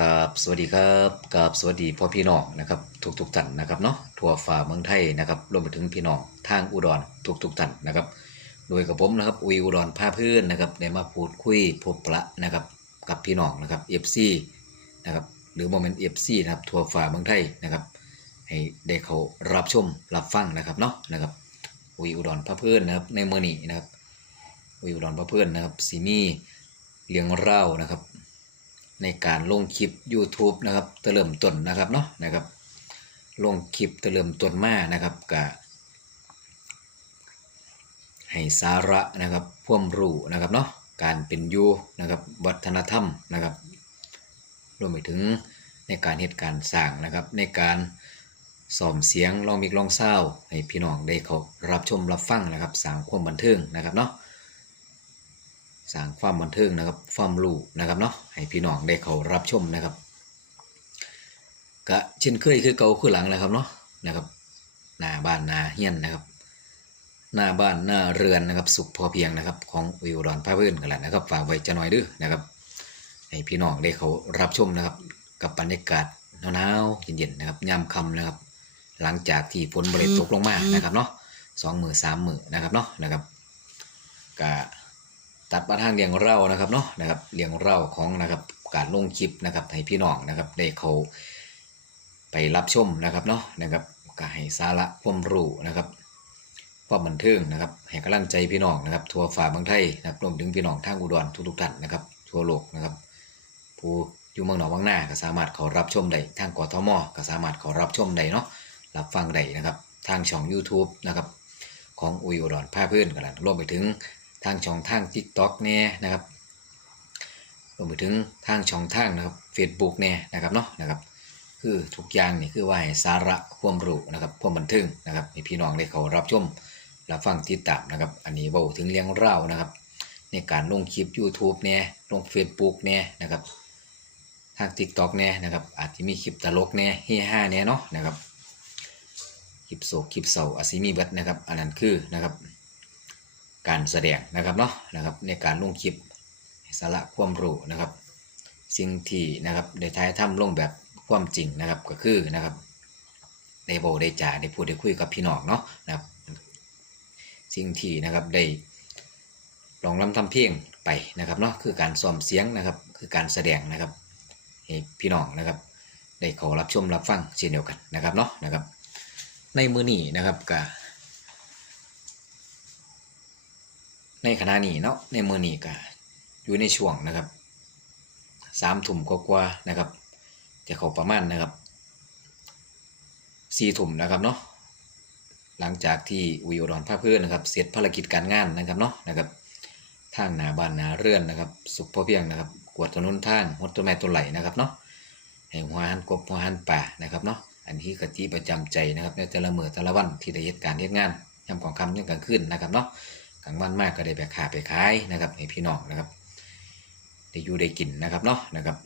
กับสวัสดีครับกับสวัสดีพ่อพี่น้องนะครับทุกทุกๆท่านนะครับเนาะทั่วฝ่าเมืองไทยนะครับรวมไปถึงพี่น้องทางอุดรทุกทุกๆท่านนะครับ โดยกับผมนะครับอุยอุดรพาเพื่อนนะครับได้มาพูดคุยพบประนะครับกับพี่น้องนะครับเอฟซีนะครับหรือโมเมนต์เอฟซีนะครับทั่วฝ่าเมืองไทยนะครับให้ได้เขารับชมรับฟังนะครับเนาะนะครับอุยอุดรพาเพื่อนนะครับในเมือนี้นะครับอุยอุดรพาเพื่อนนะครับซีมีเลี้ยงเล่านะครับ ในการลงคลิป YouTube นะครับแตะเริ่มต้นนะครับเนาะนะครับลงคลิปแตะเริ่มต้นมานะครับกะให้สาระนะครับพ่วมรู้นะครับเนาะการเป็นอยู่นะครับวัฒนธรรมนะครับรวมไปถึงในการเหตุการณ์สร้างนะครับ ในการส่อมเสียงลองมิกลองเศร้าให้พี่น้องได้เขารับชมรับฟังนะครับสร้างความบันเทิงนะครับเนาะ สร้างความบันเทิงนะครับความรู้นะครับเนาะให้พี่น้องได้เขารับชมนะครับก็เช่นเคยคือเก่าคือหลังแล้วครับเนาะนะครับหน้าบ้านหน้าเฮียนนะครับ หน้าบ้านหน้าเรือนนะครับ สุขพอเพียงนะครับ ของวิวดอนพาเพื่อนกันแหละนะครับฝากไว้จะหน่อยเด้อนะครับให้พี่น้องได้เขารับชมนะครับ กับบรรยากาศหนาวๆเย็นๆนะครับยามค่ำนะครับ หลังจากที่ฝนบริตกลงมานะครับเนาะสองมือสามมือนะครับเนาะนะครับก็ ตัดมาทางเรียงเล่านะครับเนาะนะครับเรียงเล่าของนะครับการลงคลิปนะครับให้พี่น้องนะครับได้เขาไปรับชมนะครับเนาะนะครับก็ให้สาระความรู้นะครับความบันเทิงนะครับให้กำลังใจพี่น้องนะครับทั่วฝ่าเมืองไทยนะครับรวมถึงพี่น้องทางอุดรทุกๆท่านนะครับทั่วโลกนะครับ ผู้อยู่เมืองหนองวังหน้าก็สามารถเขารับชมได้ทางกทมก็สามารถเขารับชมได้เนาะรับฟังได้นะครับทางช่อง YouTube นะครับของอุยอุดรภาพเพื่อนกันแหละรวมไปถึง ทางช่องทาง TikTok เนี่ยนะครับรวมไปถึงทางช่องทางนะครับ Facebook เนี่ยนะครับเนาะนะครับคือทุกอย่างนี่คือว่าสาระความรู้นะครับความบันเทิงนะครับพี่น้องได้เขารับชมรับฟังติดตามนะครับ อันนี้เบาถึงเรื่องเล่านะครับ ในการลงคลิป YouTube เนี่ยลง Facebook เนี่ยนะครับทาง TikTok เนี่ยนะครับอาจจะมีคลิปตลกเนี่ยเฮฮาเนี่ยเนาะนะครับคลิปโศกคลิปเศร้าอาจจะมีเบัดนะครับ อันนั้นคือนะครับ การแสดงนะครับเนาะนะครับในการลงคลิปสาระความรู้นะครับ สิ่งที่นะครับได้ท้ายถ้ำลงแบบความจริงนะครับก็คือนะครับได้โบได้จ่าได้พูดได้คุยกับพี่น้องเนาะนะครับสิ่งที่นะครับได้ลองลำทำเพลงไปนะครับเนาะคือการซ้อมเสียงนะครับ คือการแสดงนะครับให้พี่น้องนะครับ ได้ขารับชมรับฟังเช่นเดียวกันนะครับเนาะนะครับ ในมือนี้นะครับกับ ในขณะนี้เนาะในมือนี้ก็อยู่ในช่วงนะครับสามถุ่มกว่าๆนะครับจะเข้าประมาณนะครับสี่ถุ่มนะครับเนาะหลังจากที่วิวดอนภาพเพื่อนนะครับเสร็จภารกิจการงานนะครับเนาะนะครับทางหนาบ้านหนาเรือนนะครับ สุขพอเพียงนะครับกวดถนนทางหดต้นไม้ต้นไหลนะครับเนาะแห่งหัวหันกบหัวหันป่านะครับเนาะอันนี้กติประจำใจนะครับในแต่ละมือแต่ละวันที่ได้เหตุการณ์เหตุงานยามของคำยามกลางคืนนะครับเนาะ กลางวันมากก็ได้ไปขาไปขายนะครับให้พี่น้องนะครับได้อยู่ได้กินนะครับเนาะนะครับ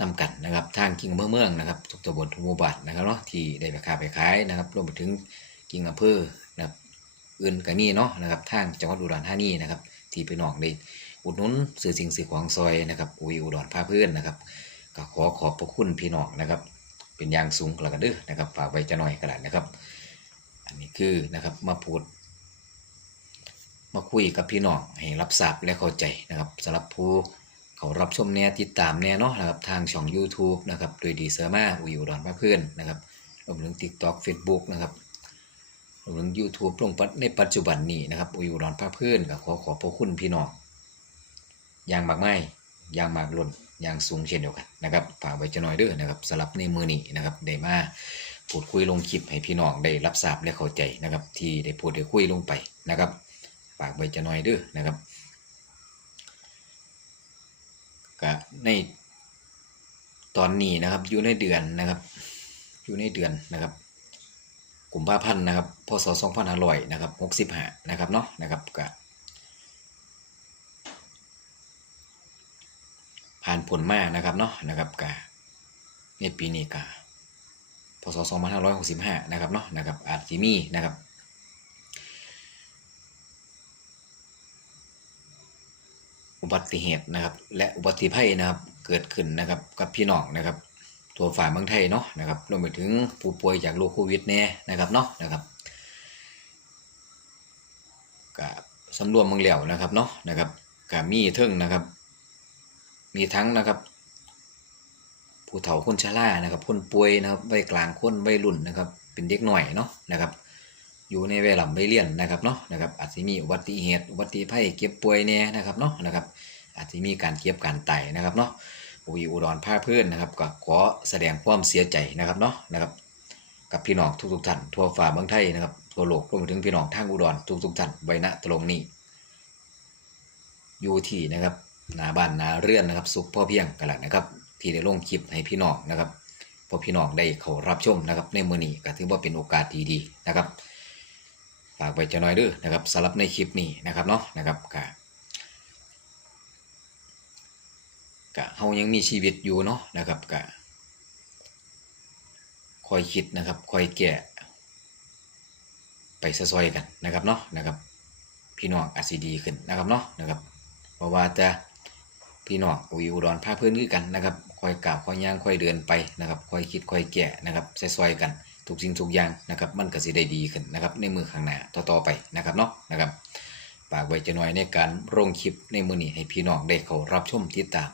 นำกันนะครับทางกิ่งเมือเมืองนะครับทุกตำบลทุกหมู่บ้านนะครับเนาะที่ได้ไปขาไปขายนะครับรวมไปถึงกิ่งอำเภอนะครับอื่นก็มีเนาะนะครับทางจังหวัดอุดรธานีนะครับ ที่พี่น้องได้อุดหนุนสื่อสิ่งสื่อของซอยนะครับอุยอุดรภาเพื่อนนะครับก็ขอขอบพระคุณพี่น้องนะครับ เป็นอย่างสูงกระกันเด้อนะครับฝากไว้จะหน่อยกระดาษนะครับ อันนี้คือนะครับมาพูด มาคุยกับพี่น้องให้รับทราบและเข้าใจนะครับสำหรับผู้เขารับชมแน่ติดตามแน่เนาะนะครับทางช่อง YouTube นะครับโดยดีเซอร์มาอุยอุดรพาเพื่อนนะครับรวมถึง TikTok Facebook นะครับรวมถึง YouTube ลงปัจในปัจจุบันนี้นะครับอุยอุดรพาเพื่อนก็ขอขอบพระคุณพี่น้องอย่างมากไม่อย่างมากล้นอย่างสูงเช่นเดียวกันนะครับฝากไว้จะหน่อยเด้อนะครับสำหรับในมือนี้นะครับได้มาพูดคุยลงคลิปให้พี่น้องได้รับทราบและเข้าใจนะครับที่ได้พูดได้คุยลงไปนะครับ ฝากไว้จะหน่อยเด้อนะครับก็ในตอนนี้นะครับอยู่ในเดือนนะครับ อยู่ในเดือนนะครับกลุ่มภาพันธ์นะครับพศสองพันห้าร้อยนะครับหกสิบห้านะครับเนาะนะครับก็ผ่านผลมานะครับเนาะนะครับก็ในปีนี้ก็พศสองพันห้าร้อยหกสิบห้านะครับเนาะนะครับอาจจะมีนะครับ อุบัติเหตุนะครับ และอุบัติภัยนะครับเกิดขึ้นนะครับกับพี่น้องนะครับทั่วฝ่ายเมืองไทยเนาะนะครับรวมไปถึงผู้ป่วยจากโรคโควิดแน่นะครับเนาะนะครับก็สำรวมเมืองแล้วนะครับเนาะนะครับก็มีเทิงนะครับ มีทั้งนะครับผู้เฒ่าคนชรานะครับคนป่วยนะครับวัยกลางคนวัยรุ่นนะครับ เป็นเด็กหน่อยเนาะนะครับ อยู่ในเวลาไม่เรียนนะครับเนาะนะครับอาจจะมีอุบัติเหตุอุบัติภัยเก็บป่วยเนี่ยนะครับเนาะนะครับอาจจะมีการเก็บการไตนะครับเนาะวีอุดรผ้าเพื่อนนะครับก็ขอแสดงความเสียใจนะครับเนาะนะครับกับพี่น้องทุกๆท่านทั่วฝ่าเมืองไทยนะครับทั่วโลกรวมถึงพี่น้องทางอุดรทุกๆท่านไว้ณตรงนี้อยู่ที่นะครับหนาบ้านหนาเรือนนะครับสุขพ่อเพียงกันแหละนะครับ ที่ได้ลงคลิปให้พี่น้องนะครับพอพี่น้องได้เขารับชมนะครับในมือนี้ก็ถือว่าเป็นโอกาสดีๆนะครับ ฝากไว้จะน้อยด้อนะครับสำหรับในคลิปนี้นะครับเนาะนะครับกะกะเฮายังมีชีวิตอยู่เนาะนะครับกะคอยคิดนะครับคอยแก่ไปซอยกันนะครับเนาะนะครับ พี่น้องอาจสิดีขึ้นนะครับเนาะนะครับเพราะว่าจะพี่น้องอุยอุดรภาคพื้นคือกันนะครับคอยกล่าวคอยย่างคอยเดินไปนะครับคอยคิดคอยแก่นะครับซอยกัน ทุกสิ่งทุกอย่างนะครับมันก็สิได้ดีขึ้นนะครับในมือข้างหน้าต่อๆไปนะครับเนาะนะครับฝากไว้จะหน่อยในการลงคลิปในมือนี้ให้พี่น้องได้เขารับชมติดตาม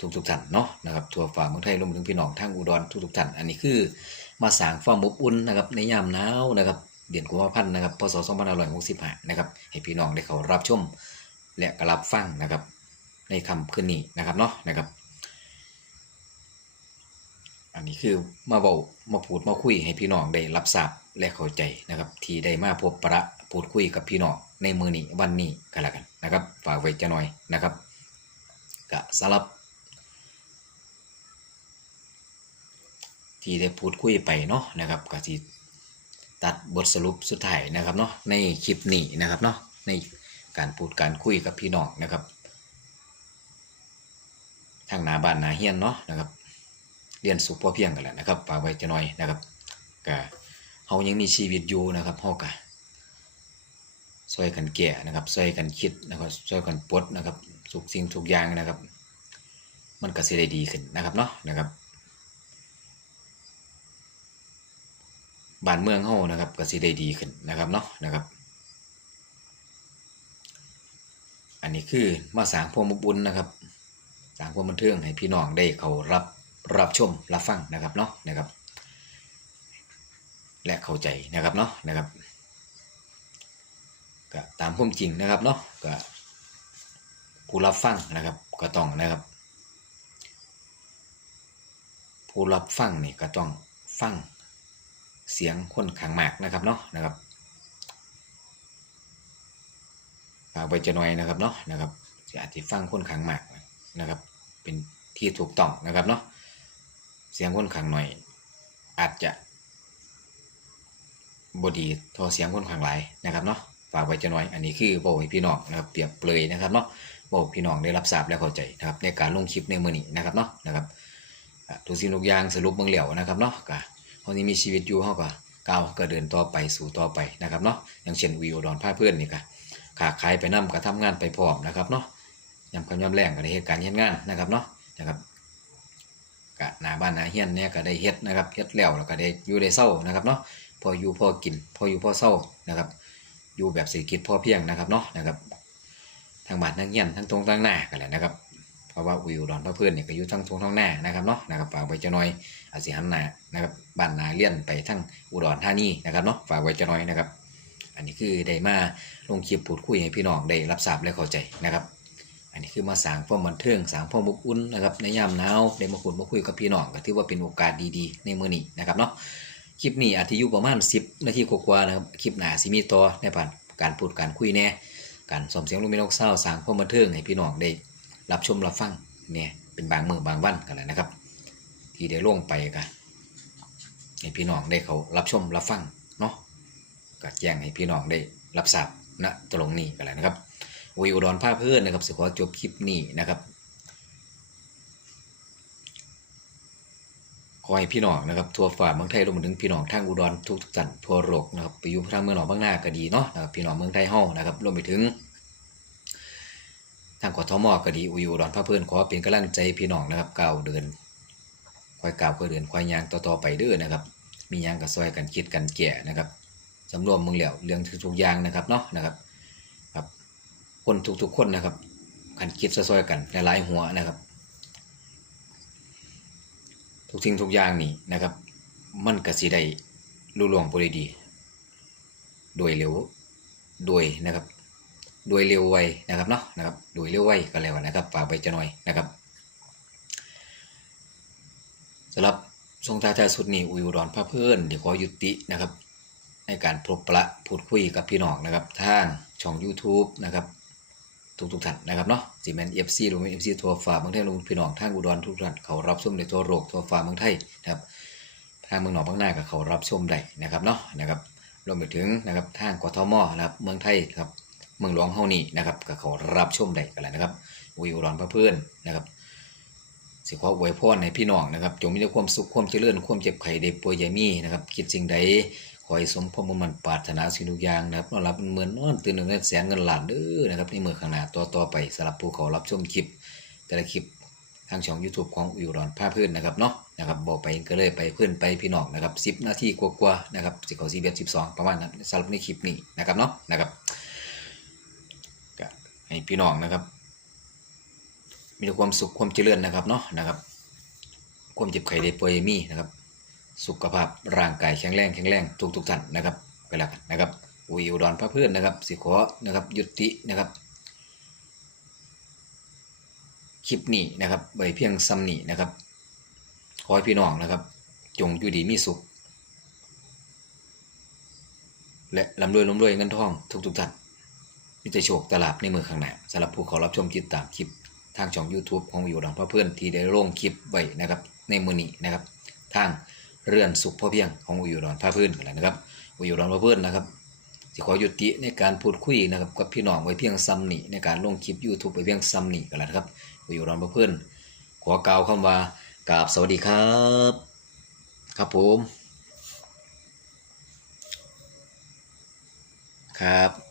ทุกทุกท่านเนาะนะครับทั่วฝ่าเมืองไทยรวมถึงพี่น้องทางอุดรทุกทุกท่านอันนี้คือมาสร้างความอบอุ่นนะครับในยามหนาวนะครับเดือนกุมภาพันธ์นะครับพศ2565นะครับให้พี่น้องได้เขารับชม และกรับฟังนะครับในคำคืนนี้นะครับเนาะนะครับ อันนี้คือมาเบามาพูดมาคุยให้พี่น้องได้รับทราบและเข้าใจนะครับ ที่ได้มาพบประพูดคุยกับพี่น้องในมือนี้วันนี้ก็แล้วกันนะครับฝากไว้จะหน่อยนะครับก็สำหรับ ที่ได้พูดคุยไปเนาะนะครับก็ที่ตัดบทสรุปสุดท้ายนะครับเนาะในคลิปนี้นะครับเนาะในการพูดการคุยกับพี่น้องนะครับทางหนาบ้านหนาเฮียนเนาะนะครับ เรียนสุขพอเพียงกันแหละนะครับฝากไว้จะหน่อยนะครับก็เฮายังมีชีวิตอยู่นะครับเฮาก็ช่วยกันแก่นะครับช่วยกันคิดนะครับช่วยกันปลดนะครับทุกสิ่งทุกอย่างนะครับ มันก็สิได้ดีขึ้นนะครับเนาะนะครับบ้านเมืองเฮานะครับก็สิได้ดีขึ้นนะครับเนาะนะครับ อันนี้คือมาสางความอบอุ่นนะครับสางความบันเทิงให้พี่น้องได้เขารับ รับชมรับฟังนะครับเนาะนะครับ และเข้าใจนะครับเนาะนะครับก็ตามความจริงนะครับเนาะก็ผู้รับฟังนะครับก็ต้องนะครับ ผู้รับฟังนี่ก็ต้องฟังเสียงคนขังมากนะครับเนาะนะครับฝากไว้จะหน่อยนะครับเนาะนะครับจะอาจจะฟังคนขังมากนะครับ เป็นที่ถูกต้องนะครับเนาะ เสียงคนขังหน่อย อาจจะบดีทอเสียงคนขังหลายนะครับเนาะฝากไว้จะหน่อย อันนี้คือบอกให้พี่น้องนะครับเปรียบเปรยนะครับเนาะบอกพี่น้องได้รับทราบและเข้าใจนะครับในการลงคลิปในมือนี้นะครับเนาะนะครับทุกสิ่งทุกอย่างสรุปเบื้องเหลียวนะครับเนาะก็เขานี้มีชีวิตอยู่เขาก็ก้าวก็เดินต่อไปสู่ต่อไปนะครับเนาะอย่างเช่นวิวดอนผ้าเพื่อนนี่ก็ขาขายไปนํก็ทำงานไปพร้อมนะครับเนาะยำคำยำแรงก็ได้เหตุการณ์เฮ็ดงานนะครับเนาะนะครับ ก็หนาบ้านหนาเฮียนเนี่ยก็ได้เฮ็ดนะครับเฮ็ดแล้วแล้วก็ได้อยู่ได้เศร้านะครับเนาะพออยู่พอกิน พออยู่พอเศร้านะครับอยู่แบบเศรษฐกิจพอเพียงนะครับเนาะนะครับทางบ้านทางเฮียนทั้งตรงทั้งหน้ากันแหละนะครับเพราะว่าวิวดอนพระเพื่อนเนี่ยก็อยู่ทั้งตรงทั้งหน้านะครับเนาะนะครับฝากไว้จะน้อยอาจสิหันนานะครับบ้านนาเลี่ยนไปทั้งอุดรธานีนะครับเนาะฝากไว้จะน้อยนะครับ อันนี้คือได้มาลงคลิปพูดคุยให้พี่น้องได้รับทราบและเข้าใจนะครับ อันนี้คือมาสางความบันเทิงสางความอบอุ่นนะครับในยามหนาวได้มาคุยมาคุยกับพี่น้องก็ถือว่าเป็นโอกาสดีๆ ในมื้อนี้นะครับเนาะคลิปนี้อาจจะอยู่ประมาณ 10 นาทีกว่าๆนะครับคลิปหน้าสิมีต่อในผ่านการพูดการคุยแน่การสมเสียงลูกเมนกเศร้าสางความบันเทิงให้พี่น้องได้รับชมรับฟังเนี่ยเป็นบางมือบางวันกันแหละนะครับ ที่ได้ลงไปกันให้พี่น้องได้เขารับชมรับฟังเนาะก็แจ้งให้พี่น้องได้รับทราบณตรงนี้กันแหละนะครับ วิวดอนภาพเพื่อนนะครับสิขอจบคลิปนี้นะครับขอให้พี่น้องนะครับทั่วฝ่าเมืองไทยรวมถึงพี่น้องทางอุดรทุกท่านทั่วโลกนะครับไปอยู่ทางเมืองหนองบางนาก็ดีเนาะนะครับพี่น้องเมืองไทยเฮานะครับรวมไปถึง ทางกทมก็ดีอุยูดอนพระเพื่อนขอเป็นกำลังใจพี่น้องนะครับก้าวเดินคอยก้าวค่อยเดินคอยยางต่อๆไปเด้อนะครับ มียังก็ซอยกันคิดกันแก่นะครับสำรวมมึงแล้วเรื่องทุกๆอย่างนะครับเนาะนะครับ คนทุกๆคนนะครับกันคิดซอยกันหลายหัวนะครับ ทุกสิ่งทุกอย่างนี่นะครับ มันก็สิได้ลุล่วงไปได้ดี โดยเร็ว โดยนะครับ โดยเร็วไวนะครับเนาะนะครับ โดยเร็วไวก็แล้วนะครับฝากไปจะหน่อยนะครับสำหรับทรงทายทาสุดนี้อุยอุดรพระเพื่อนเดี๋ยวขอยุตินะครับ ในการพบประพูดคุยกับพี่น้องนะครับทางช่อง YouTube นะครับ ทุกทุกๆท่านนะครับเนาะสิแมนเอฟซีหรือเอฟซีทัวร์ฟ้าเมืองไทยลงพี่น้องทางอุดรทุกท่านเขารับชมในทั่วโลกทั่วฟ้าเมืองไทยนะครับทางเมืองหนองบางนากับเขารับชมได้นะครับเนาะนะครับรวมไปถึงนะครับทางกทมนะครับเมืองไทยครับเมืองหลวงเฮานี่นะครับกับเขารับชมได้กันแล้วนะครับวิวร้อนพระเพื่อนนะครับสิขออวยพรในพี่น้องนะครับจงมีแต่ความสุขความเจริญความเจ็บไข้ได้ป่วยอย่ามีนะครับคิดสิ่งใด ขอให้สมความมุ่งมั่นปรารถนาสิ่งทุกอย่างนะครับนอนรับเหมือนนอนตื่นหนึ่งแสนเงินล้านเด้อนะครับในเมื่อข้างหน้าต่อต่อไปสำหรับผู้เขารับชมคลิป แต่ละคลิปทางช่อง YouTube ของอุยรอนผ้าพื้นนะครับเนาะนะครับบอกไปก็เลยไปเพื่อนไปพี่น้องนะครับสิบนาทีกว่าๆนะครับสิบขอสิบเอ็ดสิบสองประมาณนั้นสำหรับในคลิปนี้นะครับเนาะนะครับให้พี่น้องนะครับ มีความสุขความเจริญนะครับเนาะนะครับ ความเจ็บไข้ได้ป่วยอยมีนะครับ สุขภาพร่างกายแข็งแรงแข็งแรงทุกทุกท่านนะครับไปแล้วกันนะครับอุยอุดรพระเพื่อนนะครับสิขอนะครับยุตินะครับคลิปนี้นะครับไว้เพียงซ้ำนี้นะครับขอให้พี่น้องนะครับ จงอยู่ดีมีสุข และลำรวยลำรวยเงินทองทุกทุกท่านมิจะโชคตลาดในมือข้างหน้าสำหรับผู้เขารับชมติดตามคลิปทางช่อง YouTube ของอยู่ดังพระเพื่อนที่ได้ลงคลิปไว้นะครับ ในมือนี้นะครับ ทาง เรือนสุขพ่อเพียงของอุยดรพระเพื่อนกันแหละนะครับอุยดรพระเพื่อนนะครับจะขอยุติในการพูดคุยนะครับกับพี่น้องไว้เพียงซ้ำนี้ในการลงคลิป YouTube ไว้เพียงซ้ำนี้กันแล้วนะครับอยู่รอนเพื่อนขอกล่าวคำว่ากราบสวัสดีครับ ครับผม ครับ